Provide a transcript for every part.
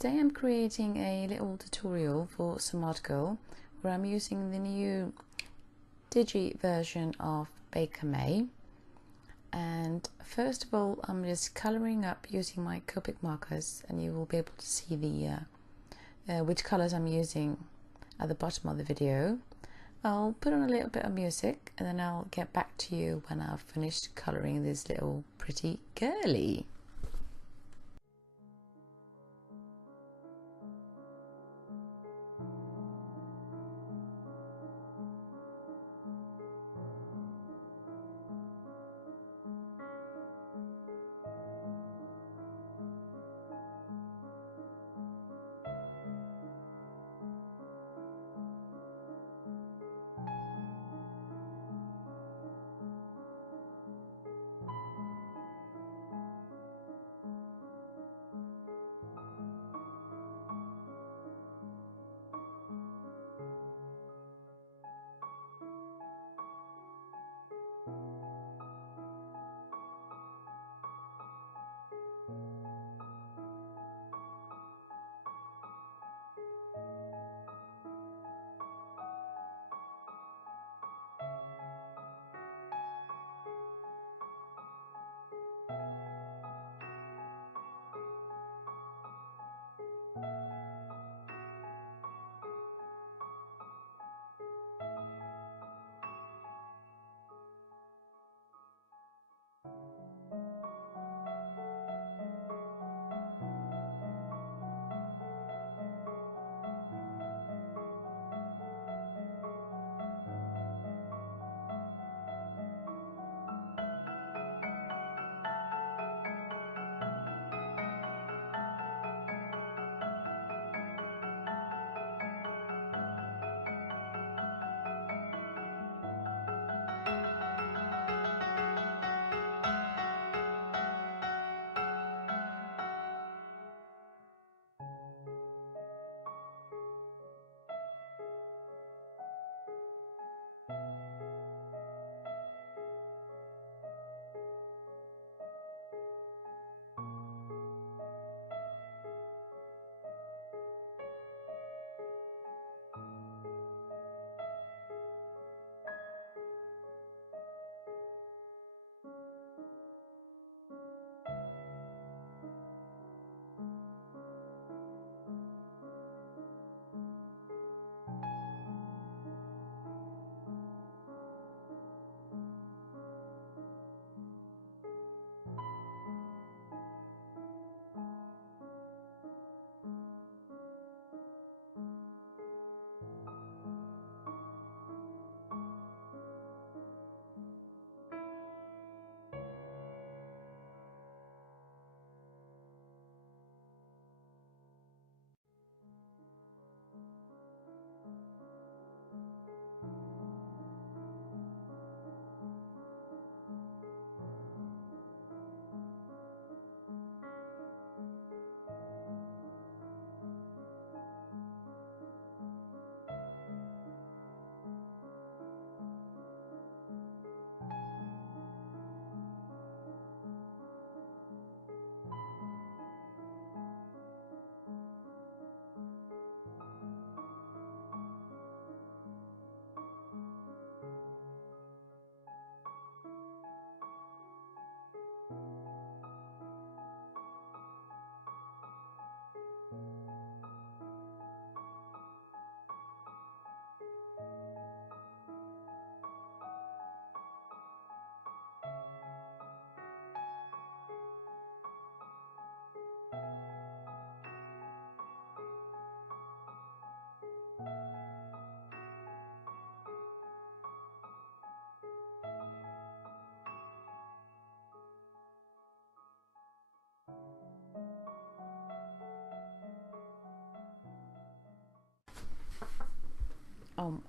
Today I'm creating a little tutorial for some article where I'm using the new Digi version of Baker May. And first of all, I'm just colouring up using my Copic markers, and you will be able to see the which colours I'm using at the bottom of the video. I'll put on a little bit of music and then I'll get back to you when I've finished colouring this little pretty girly.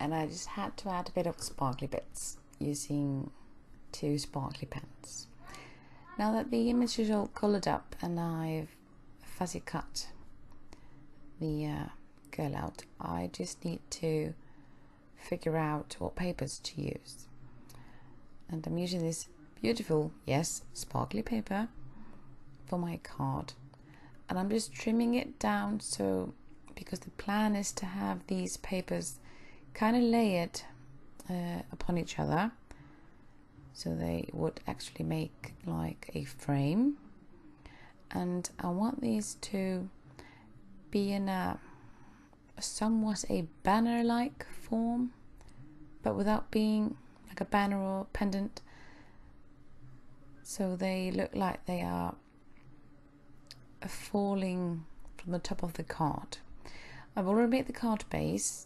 And I just had to add a bit of sparkly bits using 2 sparkly pens. Now that the image is all coloured up and I've fuzzy cut the girl out, I just need to figure out what papers to use. And I'm using this beautiful, yes, sparkly paper for my card. and I'm just trimming it down, so because the plan is to have these papers kind of layered upon each other, so they would actually make like a frame. And I want these to be in a somewhat a banner-like form, but without being like a banner or pendant, so they look like they are falling from the top of the card. I've already made the card base,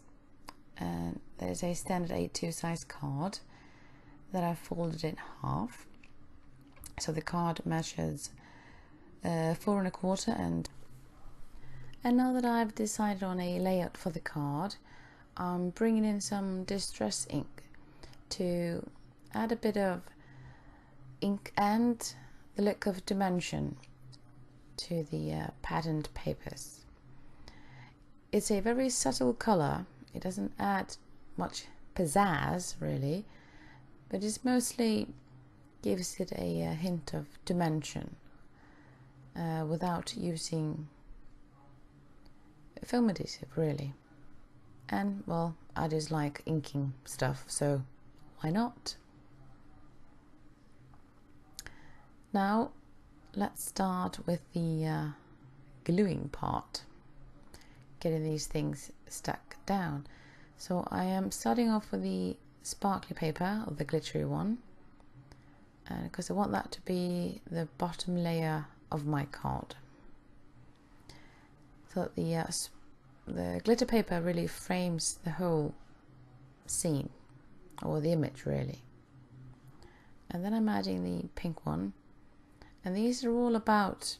and there's a standard A2 size card that I've folded in half, so the card measures 4¼ and now that I've decided on a layout for the card, I'm bringing in some distress ink to add a bit of ink and the look of dimension to the patterned papers. It's a very subtle color. It doesn't add much pizzazz really, but it mostly gives it a hint of dimension without using film adhesive really. And well, I just like inking stuff, so why not? Now let's start with the gluing part, getting these things stuck down. So I am starting off with the sparkly paper, or the glittery one, because I want that to be the bottom layer of my card, so that the glitter paper really frames the whole scene, or the image really. And then I'm adding the pink one, and these are all about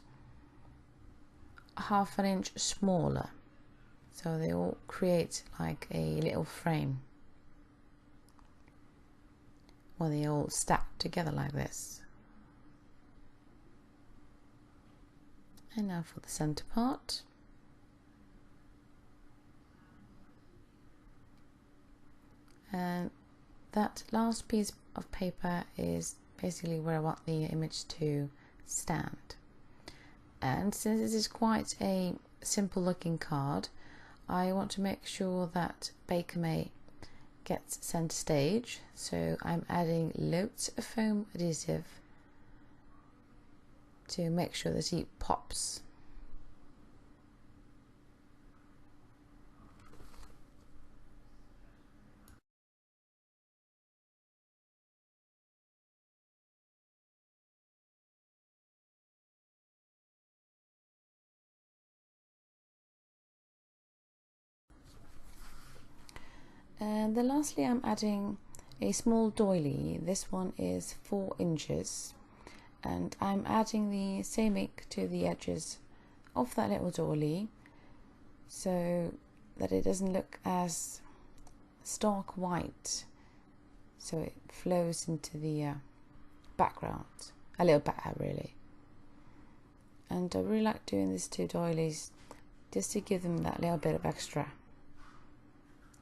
1/2 inch smaller, so they all create like a little frame, or they all stack together like this. And now for the center part. And that last piece of paper is basically where I want the image to stand. And since this is quite a simple looking card, I want to make sure that Baker May gets center stage, so I'm adding loads of foam adhesive to make sure that he pops. And then lastly I'm adding a small doily. This one is 4 inches, and I'm adding the same ink to the edges of that little doily so that it doesn't look as stark white, so it flows into the background a little better really. And I really like doing these 2 doilies just to give them that little bit of extra.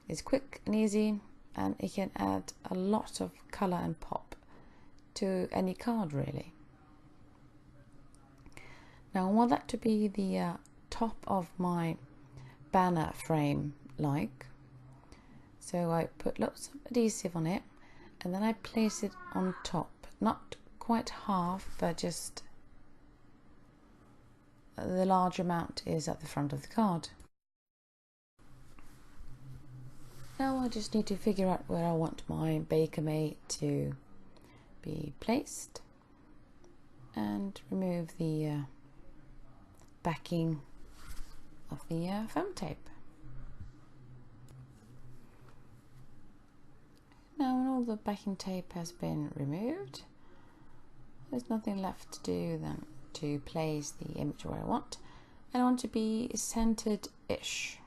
It's quick and easy, and it can add a lot of colour and pop to any card really. Now I want that to be the top of my banner frame like, so I put lots of adhesive on it, and then I place it on top, not quite half, but just the large amount is at the front of the card. Now I just need to figure out where I want my Baker May to be placed, and remove the backing of the foam tape. Now when all the backing tape has been removed, there's nothing left to do than to place the image where I want. And I want to be centered-ish.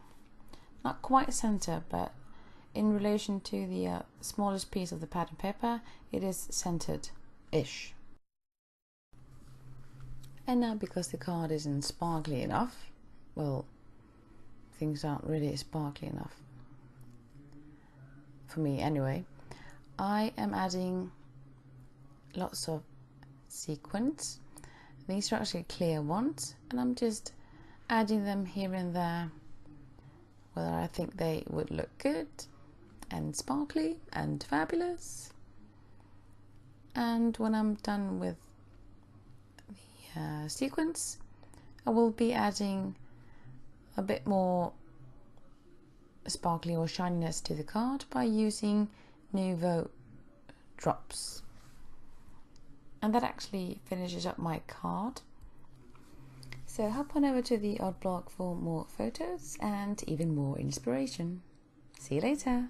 Not quite center, but in relation to the smallest piece of the pattern paper, it is centered-ish. And now, because the card isn't sparkly enough, well, things aren't really sparkly enough for me anyway, I am adding lots of sequins. These are actually clear ones, and I'm just adding them here and there where I think they would look good and sparkly and fabulous. And when I'm done with the sequence, I will be adding a bit more sparkly or shininess to the card by using Nouveau drops. And that actually finishes up my card. So hop on over to the Odd blog for more photos and even more inspiration. See you later.